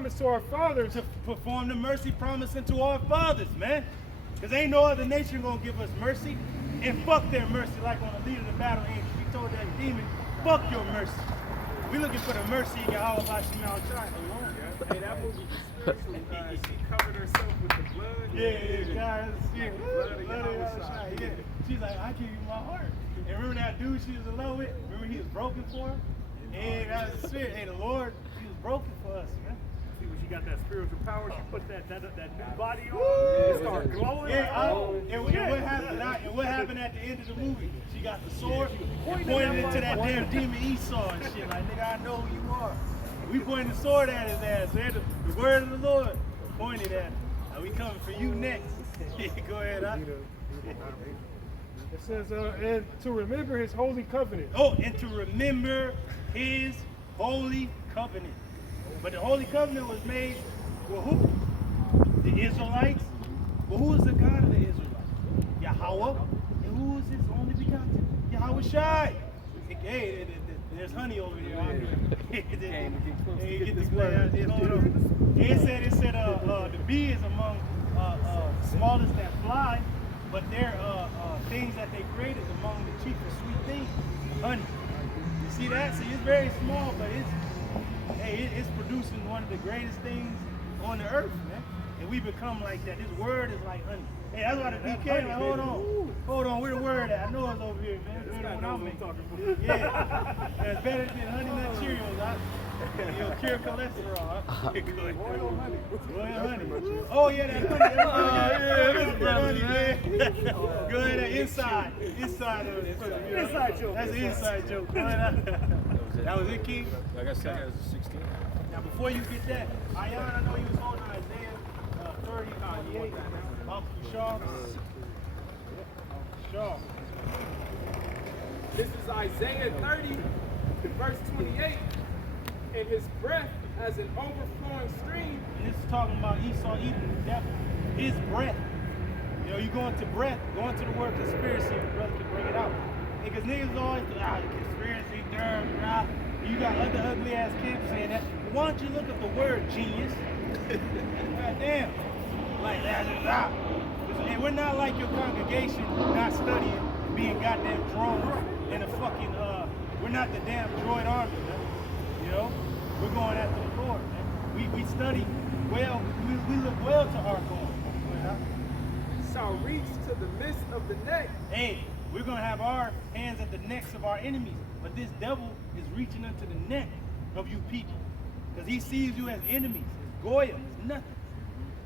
promise to our fathers. To perform the mercy promise unto our fathers, man. Because ain't no other nation going to give us mercy. And fuck their mercy, like on the leader of the battle angel. He told that demon, fuck your mercy. We looking for the mercy in Yahweh Hashem Al Shai alone. Hey, that movie was spiritual. She covered herself with the blood. Yeah, guys. Yeah. Blood of Yahweh Shai. Yeah. She's like, I give you my heart. And remember that dude she was in love with? Remember he was broken for her? And that was the spirit. Hey, the Lord, he was broken for us, man. See, when she got that spiritual power, she put that new body on. It started glowing. And what happened at the end of the movie? She got the sword and pointed it to that damn demon Esau and shit. Like, nigga, I know who you are. And we pointed the sword at his ass. Man. The word of the Lord pointed at him. Now we coming for you next. Go ahead, huh? It says, and to remember his holy covenant. Oh, and to remember his holy covenant. But the holy covenant was made with who? The Israelites. But who is the God of the Israelites? Yahweh. And who is his only begotten? Yahweh Shai. Hey, there's honey over here. Hey, get this play out there. Hold on. It said the bee is among smallest that fly, but they're things that they created among the chief of sweet things. Honey. You see that? See, it's very small, but it's producing one of the greatest things on the earth, man. And we become like that. This word is like honey. Hey, that's why the BK, like, hold on, where the word at? I know it's over here, man. It's better when I'm making. Yeah, it's better than Honey Nut Cheerios, huh? It'll cure cholesterol, huh? Royal honey. Royal honey. Oh, yeah, that honey. That's good honey, man. Go ahead, inside of it. Inside joke. That's an inside joke. Go ahead. That was it, King? Like I said, it was 16. Now, before you get that, Ayan, I know you was holding Isaiah 38. Uncle Shaw. Shaw. This is Isaiah 30, verse 28. And his breath as an overflowing stream. And this is talking about Esau eating the devil. His breath. You know, you go into breath, go into the word conspiracy, and brother can bring it out. Because niggas always conspiracy, you got other ugly ass camps saying that. Why don't you look up the word genius? God damn. Like that. And we're not like your congregation not studying, being goddamn drones in a fucking we're not the damn droid army, man. You know? We're going after the Lord, man. We study well, we look well to our going. Shall reach to the midst of the neck. Hey, we're gonna have our hands at the necks of our enemies. But this devil is reaching into the neck of you people. Because he sees you as enemies. It's Goya, it's nothing.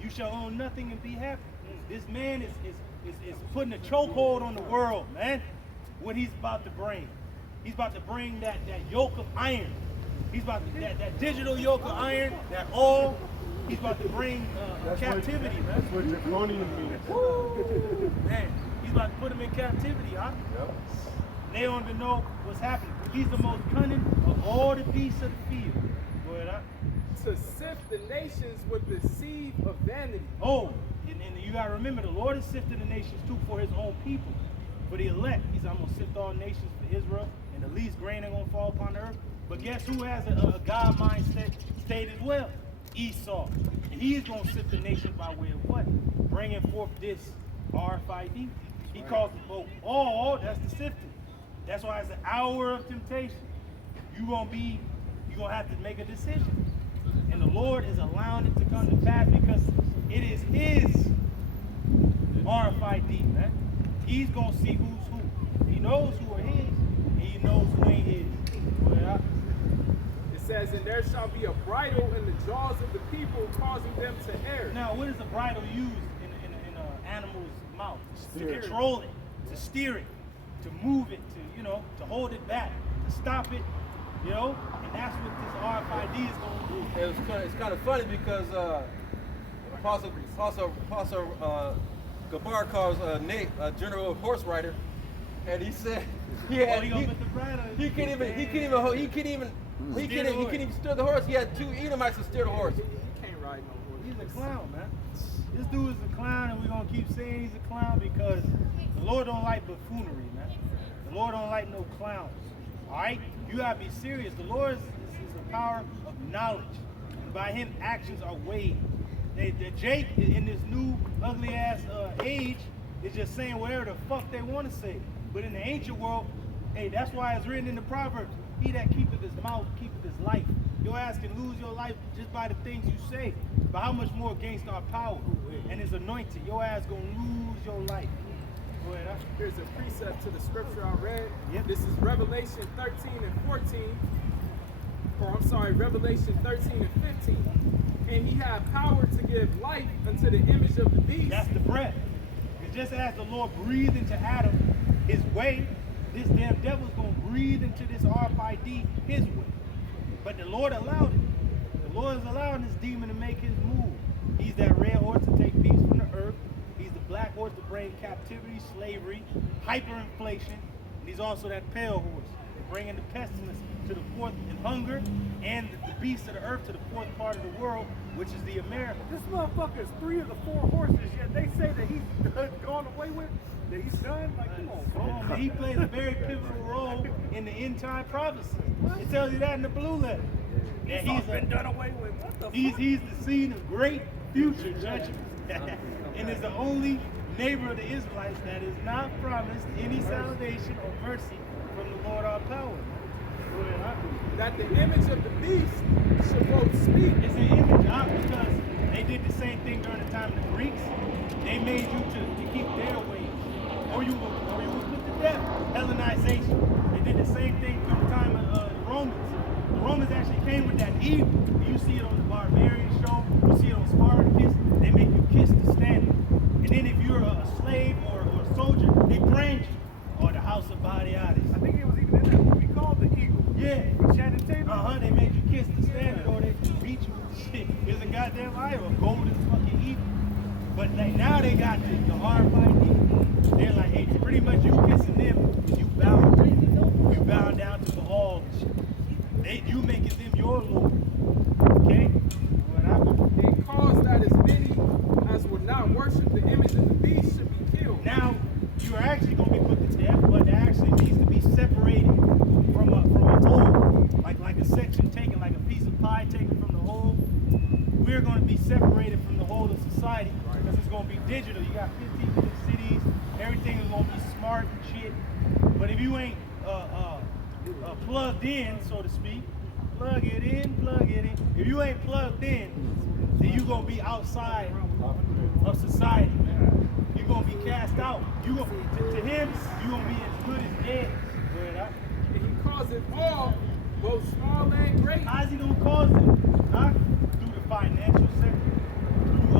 You shall own nothing and be happy. This man is putting a chokehold on the world, man. What he's about to bring. He's about to bring that yoke of iron. He's about to, that digital yoke of iron, that all. He's about to bring captivity, man. That's what draconian means. Woo! Man, he's about to put them in captivity, huh? Yep. They don't even know what's happening. He's the most cunning of all the beasts of the field. Go ahead, huh? To sift the nations with the seed of vanity. Oh, and you gotta remember, the Lord is sifting the nations too for his own people. For the elect, he's I'm gonna sift all nations for Israel, and the least grain ain't gonna fall upon the earth. But guess who has a God mindset state as well? Esau. And he's gonna sift the nations by way of what? Bringing forth this RFID. He calls it both. Oh, that's the sifting. That's why it's an hour of temptation. You're gonna have to make a decision. And the Lord is allowing it to come to pass because it is his RFID, man. He's gonna see who's who. He knows who are his, and he knows who ain't his. Well, It says, and there shall be a bridle in the jaws of the people, causing them to err. now, what is a bridle used in an animal's mouth? To control it, to steer it, to move it, to hold it back, to stop it, and that's what this RFID is going to do. It's kind of funny because Apostle Gabar calls Nate a general horse rider, and he said he couldn't even steer the horse. He had 2 Edomites to steer the horse. You can't ride no horse. He's a clown, man. This dude is a clown, and we're going to keep saying he's a clown because the Lord don't like buffoonery, man. The Lord don't like no clowns, all right? You got to be serious. The Lord is the power of knowledge. by him actions are weighed. Jake in this new ugly ass age is just saying whatever the fuck they want to say. But in the ancient world, hey, that's why it's written in the Proverbs, he that keepeth his mouth keepeth his life. Your ass can lose your life just by the things you say. But how much more against our power and his anointing? Your ass gonna lose your life. Go ahead, Here's a precept to the scripture I read. Yep. This is Revelation 13 and 14. Or I'm sorry, Revelation 13 and 15. And he had power to give life unto the image of the beast. That's the breath. It's just as the Lord breathed into Adam his way, this damn devil's gonna breathe into this RFID his way. But the Lord allowed it. The Lord is allowing this demon to make his move. He's that red horse to take peace from the earth. He's the black horse to bring captivity, slavery, hyperinflation. And he's also that pale horse, bringing the pestilence to the fourth, and hunger, and the beasts of the earth to the fourth part of the world, which is the America. This motherfucker is 3 of the 4 horses, yet they say that he's gone away with, that he's done. Like, come on, bro. Come on, man. He plays a very pivotal role in the end time prophecy. It tells you that in the blue letter. That He's been done away with. What the fuck? he's the scene of great future judgment. And is the only neighbor of the Israelites that is not promised any salvation or mercy from the Lord our power. Go ahead, That the image of the beast should both speak. it's an image out because they did the same thing during the time of the Greeks. They made you to keep their ways, or you were put to death. Hellenization. They did the same thing during the time of the Romans. The Romans actually came with that evil. You see it on the Barbarian show. You see it on Spartacus. They make you kiss the standard. And then if you're a slave or a soldier, they brand you. Or the House of Bariatis. I think it was even in that movie called The Eagle. Yeah. With Channing Tatum. They made you kiss the standard or they beat you with shit. It's a goddamn idol. Gold is fucking evil. But like now they got the RFID. They're like, hey, pretty much you kissing them, you bound down to Baal and shit. You making them your Lord. Okay? And cause that as many as would not worship the image of the beast should be killed. Now, you are actually going to be put to death, but it actually needs to be separated from a whole. Like a section taken, like a piece of pie taken from the whole. We're going to be separated from the whole of society because it's going to be digital. You got 15 different cities. Everything is going to be smart and shit. But if you ain't plugged in, so to speak, plug it in. If you ain't plugged in, then you're going to be outside of society. You're going to be cast out. To him, you're going to be as good as dead. And he causeth all, both small and great. How's he going to cause it? Through the financial sector. Through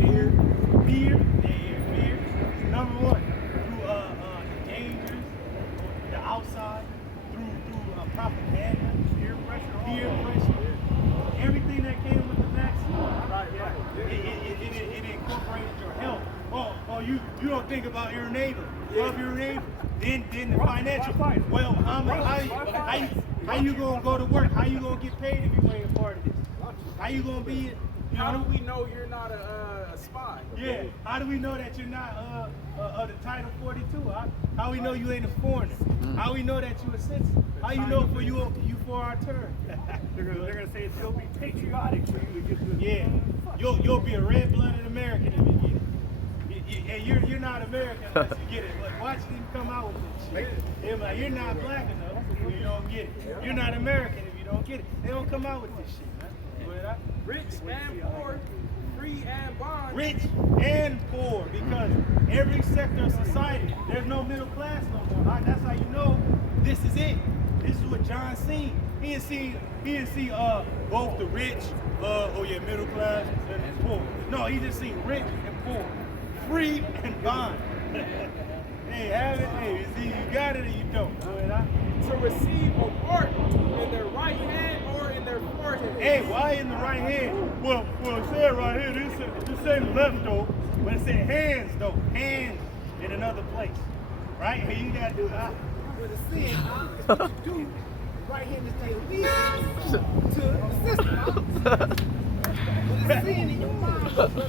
fear. Number one. Through the dangers, the outside. Through propaganda. Peer pressure. Everything that came with the vaccine. It incorporated your health. Oh, you don't think about your neighbor. Love your neighbor. Then the financial. Well, how you gonna go to work? How you gonna get paid if you ain't a part of this? How you gonna be? How do we know you're not a spy? Yeah. How do we know that you're not the Title 42? How we know you ain't a foreigner? How we know that you a citizen? How you know you for our turn? They're gonna say it's gonna be patriotic for you to get the. Yeah. You'll be a red-blooded American if you get it. And you're not American unless you get it. Like, watch them come out with this shit. They're like, you're not black enough if you don't get it. You're not American if you don't get it. They don't come out with this shit, man. Rich and poor, free and bond. Rich and poor, because every sector of society, there's no middle class no more. That's how you know this is it. This is what John seen. He didn't see both the rich, middle class and poor. No, he just seen rich and poor, free and bond. Hey, have it. Hey, you see, you got it or you don't. To receive a mark in their right hand or in their forehead. Hey, why in the right hand? Well, it said right here, this ain't left though, but it said hands though. Hands in another place. Right? Here you gotta do that. What it said, is what you do. Right hand is the obedience to the system. What it's saying in your mind, brother.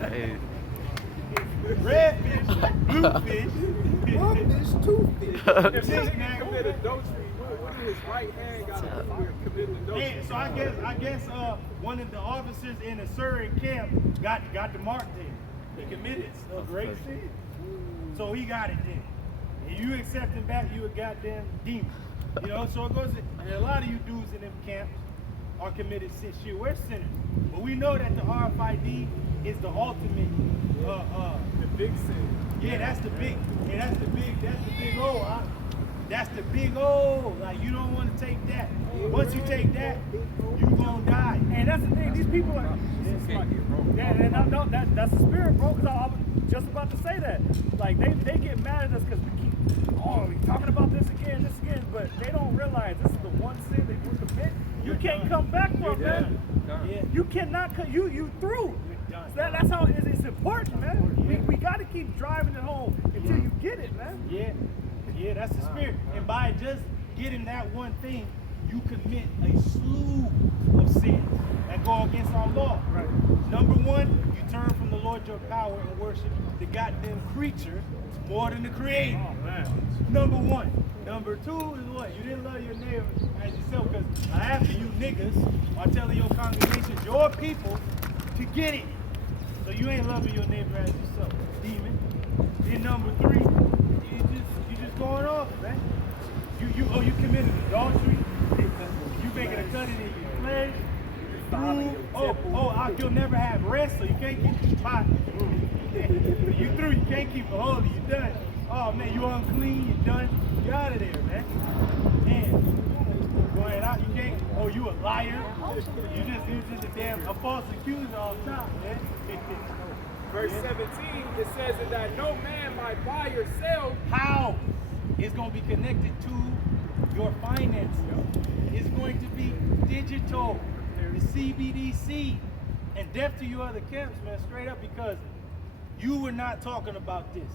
Hey. Red fish, blue fish. One fish, two fish. If he commit adultery, what do his right hand got to do? Hey, so I guess one of the officers in the Surrey camp got the mark there. He committed a great sin. So he got it then. And you accept him back, you a goddamn demon. You know, so it goes, and a lot of you dudes in them camps are committed sin. Shit, we're sinners. But we know that the RFID is the ultimate, The big sin. yeah, that's the big O. That's the big O. Like, you don't want to take that. Once you take that, you gonna die. And that's the thing. These people are. Yeah, and no, that's the spirit, bro. Because I was just about to say that. Like they get mad at us because we keep we talking about this again, but they don't realize this is the one sin that you commit. You can't come back from, man. Yeah. You cannot. You through. So that's how it's important, man. We got to keep driving it home until you get it, man. Yeah, that's the spirit. And by just getting that one thing, you commit a slew of sins that go against our law. Right. Number one, you turn from the Lord your power and worship the goddamn creature more than the creator. Oh man. Number one. Number two is what? You didn't love your neighbor as yourself, because after you niggas are telling your congregations, your people, to get it. So you ain't loving your neighbor as yourself, demon. Then number three, you just going off, man. You committed adultery. You making a cut in your flesh. You'll never have rest, so you can't keep the spot. You through, you can't keep it holy, you done. Oh man, you unclean, you done. You out of there, man. Man, going out, you can't. Oh, you a liar. You just a damn a false accuser all the time, man. Verse 17, it says that no man might buy or sell. How? It's going to be connected to your finances. It's going to be digital, the CBDC, and deaf to you other camps, man, straight up, because you were not talking about this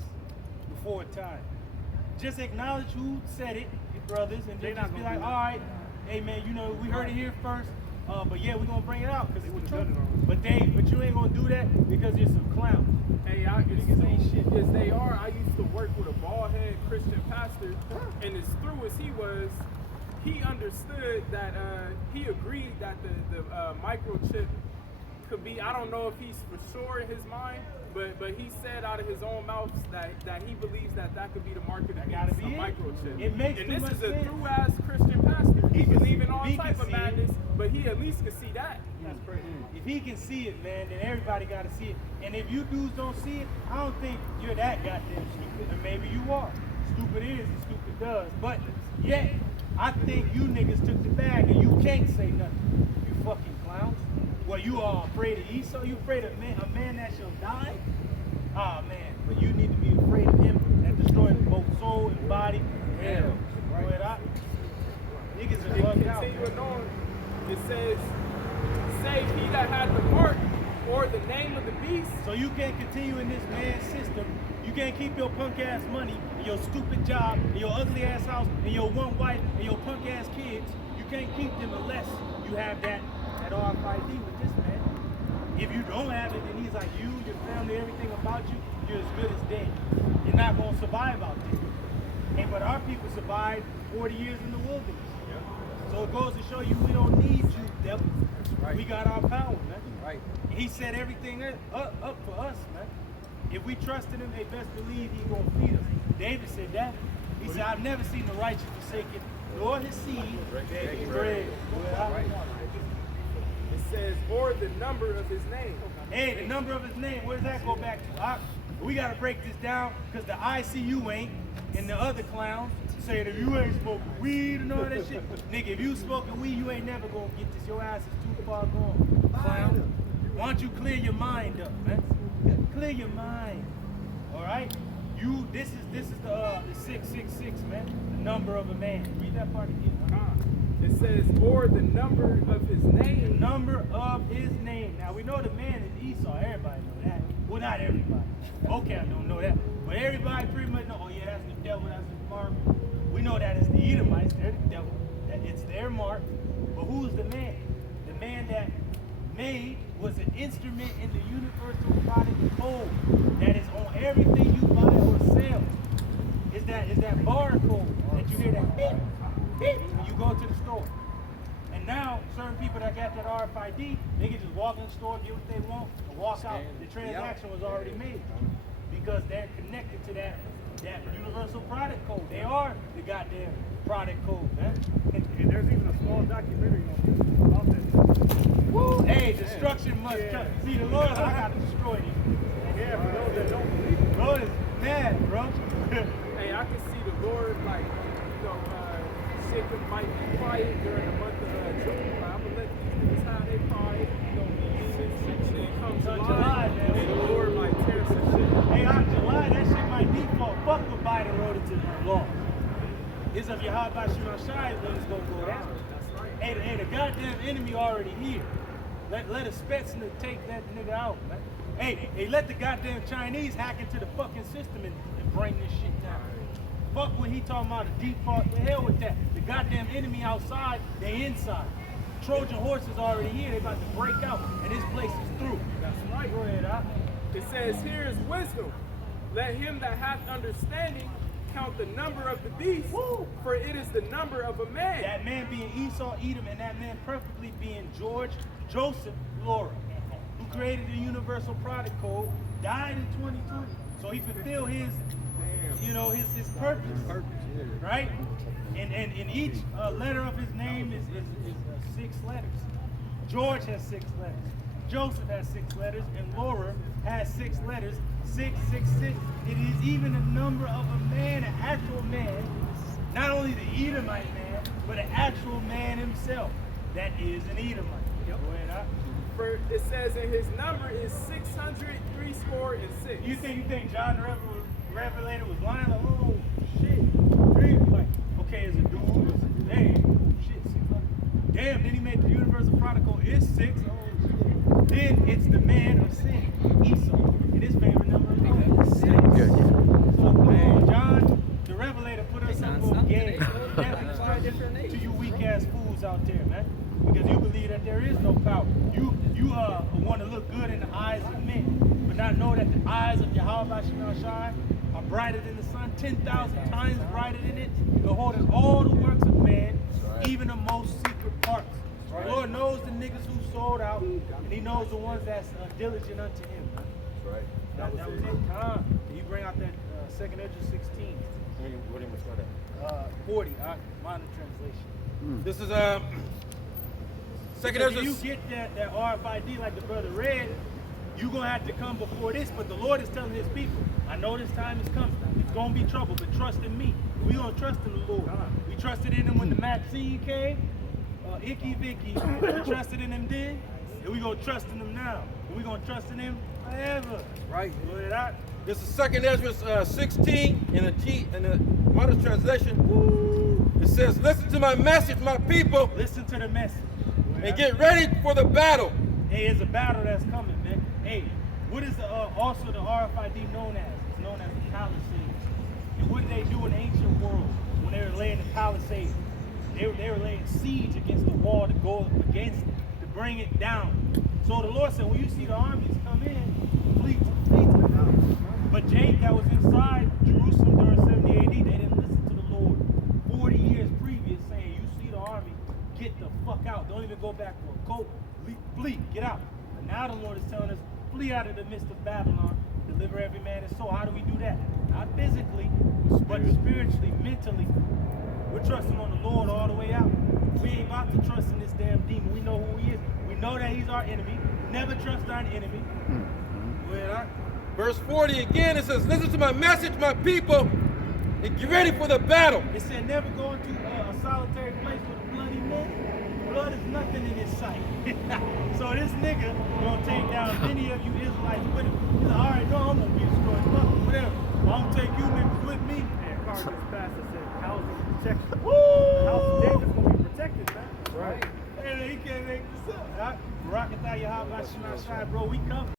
before time. Just acknowledge who said it, your brothers, and then just be like, all right, hey man, you know, we heard it here first, but yeah, we're gonna bring it out because it was true. But you ain't gonna do that because you're some clowns. Hey, Niggas ain't shit. Yes, they are. I used to work with a bald-head Christian pastor, and as through as he was, he understood that he agreed that the microchip could be. I don't know if he's for sure in his mind, but he said out of his own mouth that he believes that could be the mark of the gotta beast, be a it. microchip. It makes and too this much is a sense. through-ass Christian pastor. He believe in all He type can of see it. madness, but he at least can see that. That's crazy. If he can see it, man, then everybody got to see it. And if you dudes don't see it, I don't think you're that goddamn stupid. And maybe you are. Stupid is and stupid does. But yet, I think you niggas took the bag and you can't say nothing. You fucking clowns. Well, you are afraid of Esau? You afraid of a man that shall die? Ah, man. But you need to be afraid of him that destroys both soul and body. Hell. Right. Niggas are bugged out. Continuing on, it says, save he that had the mark or the name of the beast. So you can't continue in this man system. You can't keep your punk ass money and your stupid job and your ugly ass house and your one wife and your punk ass kids. You can't keep them unless you have that RFID with this man. If you don't have it, then he's like you, your family, everything about you, you're as good as dead. You're not gonna survive out there. And but our people survived 40 years in the wilderness. So it goes to show you we don't need you, devil. Right. We got our power, man. Right. And he set everything up for us, man. If we trusted him, they best believe he gonna feed us. David said that. He said, I've never seen the righteous forsaken, nor his seed begging bread. It says, or the number of his name. Hey, the number of his name, where does that go back to? We gotta break this down, because the ICU ain't, and the other clowns say that you ain't smoking weed and all that shit. Nigga, if you smoking weed, you ain't never gonna get this. Your ass is too far gone, clown. Why don't you clear your mind up, man? Clear your mind. All right? This is the 666, man. The number of a man. Read that part again. It says, or the number of his The name. number of his name. Now we know the man is Esau. Everybody know that. Well, not everybody. Okay, I don't know that. But everybody pretty much know, oh yeah, that's the devil, that's the mark. We know that it's the Edomites, they're the devil. That it's their mark. But who's the man? The man that made was an instrument in the universal product code that is on everything you buy or sell. Is that barcode that you hear that beep, beep when you go to the store. And now certain people that got that RFID, they can just walk in the store, get what they want, and walk out. The transaction was already made because they're connected to that universal product code. They are the goddamn product code, man. And there's even a small documentary on this. Woo! Hey, destruction must come. See, the Lord, I gotta destroy these. Yeah, for those that don't believe it. Lord is mad, bro. Hey, I can see the Lord, like, Jacob might be quiet during the month of June. Like, I'm gonna let these niggas have their pride. Then come July, man. and the Lord might tear some shit. Hey, on July, that shit might default. Fuck what Biden wrote into the law. It's of Yahweh Shema Shai when it's gonna go down. That's right. Hey, the goddamn enemy already here. Let a Spetsnaz take that nigga out, man. Hey, let the goddamn Chinese hack into the fucking system and bring this shit down. Fuck what he talking about, the default. The hell with that. The goddamn enemy outside, they inside. Trojan horse is already here. They about to break out, and this place is through. That's right. Go ahead, huh? It says, here is wisdom. Let him that hath understanding count the number of the beast, Woo. for it is the number of a man. That man being Esau, Edom, and that man perfectly being George Joseph Laura, who created the universal product code, died in 2020. So he fulfilled his, his purpose. Right? And in each letter of his name is 6 letters. George has 6 letters. Joseph has 6 letters, and Laura has 6 letters. 666. It is even a number of a man, an actual man, not only the Edomite man, but an actual man himself. That is an Edomite. Yep. Go ahead, huh? For it says, and his number is 666. You think John the Revelator was lying? Like, oh shit, dream. Like, okay, as a dude, hey, shit, 600. Damn, then he made the universal prodigal is 6. Oh shit. Then it's the man of sin, Esau, and his favorite number is 6. So come on, John the Revelator put us up for a game. To you weak ass fools out there, man, because you believe that there is no power. You want to look good in the eyes of men, but not know that the eyes of Yahweh Shema Shai are brighter than the sun, 10,000 times brighter than it, beholding all the works of man, even the most secret parts. The Lord knows the niggas who sold out, and he knows the ones that's diligent unto him. Man. That's right. That was it. Can you bring out that 2nd Ezra 16? What do you start at? 40, modern translation. This is Second Because Ezra. if you get that RFID like the brother read, you're going to have to come before this. But the Lord is telling his people, I know this time is coming. It's going to be trouble, but trust in me. We're going to trust in the Lord. We trusted in him when the Maxine came, Icky Vicky. We trusted in him then, and we're going to trust in him now. And we're going to trust in him forever. Right. Go ahead, out. This is 2nd Ezra 16 in the modern translation. Woo. It says, listen to my message, my people, Listen to the message. and get ready for the battle. Hey, it's a battle that's coming, man. Hey, what is also the RFID known as? It's known as the Palisades. And what did they do in the ancient world when they were laying the Palisades? They were laying siege against the wall to go against it, to bring it down. So the Lord said, when you see the armies come in, flee to the mountains. But Jake that was inside Jerusalem during 70 AD, they didn't listen to the Lord. 40 years previous saying, you see the army, get the fuck out. Don't even go back for a coat. Flee, get out. But now the Lord is telling us, flee out of the midst of Babylon, deliver every man his soul. How do we do that? Not physically, but spiritually, mentally. We're trusting on the Lord all the way out. We ain't about to trust in this damn demon. We know who he is. We know that he's our enemy. Never trust our enemy. Well, Verse 40 again, it says, listen to my message, my people, and get ready for the battle. it said never go into a solitary place with a bloody man. Blood is nothing in his sight. So this nigga gonna take down many of you Israelites with him. He's like, all right, no, I'm gonna be destroyed. Fuck, whatever. I'm gonna take you niggas with me. And car just passed and said, housing protection. Woo! House of David's gonna be protected, man. Right. Hey, he can't make this up. Rocket out your hot shot, bro. We coming.